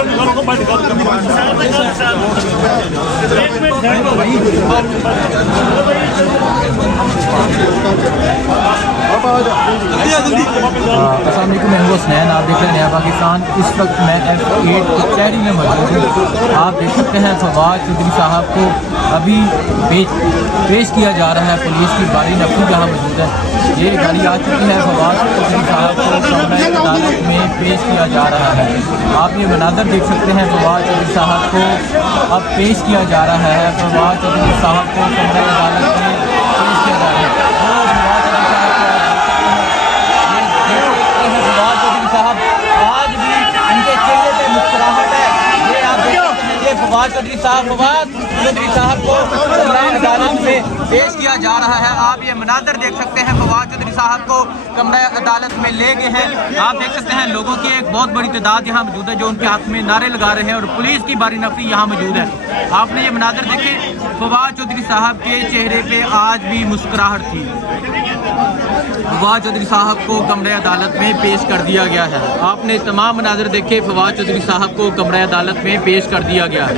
अस्सलामुअलैकुम, मैं हुसैन, आप देख रहे हैं नया पाकिस्तान। इस वक्त मैं F8 कचहरी में मौजूद हूँ। आप देख सकते हैं फवाद चौधरी साहब को अभी पेश किया जा रहा है। पुलिस की बारी नफी जहाँ मौजूद है, ये गाड़ी आ चुकी है। फवाद चौधरी साहब को कमरे अदालत में पेश किया जा रहा है। आप ये मनाज़र देख सकते हैं। फवाद चौधरी साहब को अब पेश किया जा रहा है। फवाद चौधरी साहब को कमरे अदालत में पेश किया जा रहा है। आज भी उनके चेहरे पे मुस्कुराहट है। ये आप देख सकते हैं, ये फवाद चौधरी साहब को अदालत में पेश किया जा रहा है। आप ये मनाज़र देख सकते हैं। फवाद चौधरी साहब को कमरा अदालत में ले गए हैं। आप देख सकते हैं लोगों की एक बहुत बड़ी तादाद यहाँ मौजूद है जो उनके हाथ में नारे लगा रहे हैं और पुलिस की बारी नफरी यहाँ मौजूद है। आपने ये मनाज़र देखे, फवाद चौधरी साहब के चेहरे पे आज भी मुस्कुराहट थी। फवाद चौधरी साहब को कमरे अदालत में पेश कर दिया गया है। आपने तमाम मनाज़र देखे। फवाद चौधरी साहब को कमरे अदालत में पेश कर दिया गया है।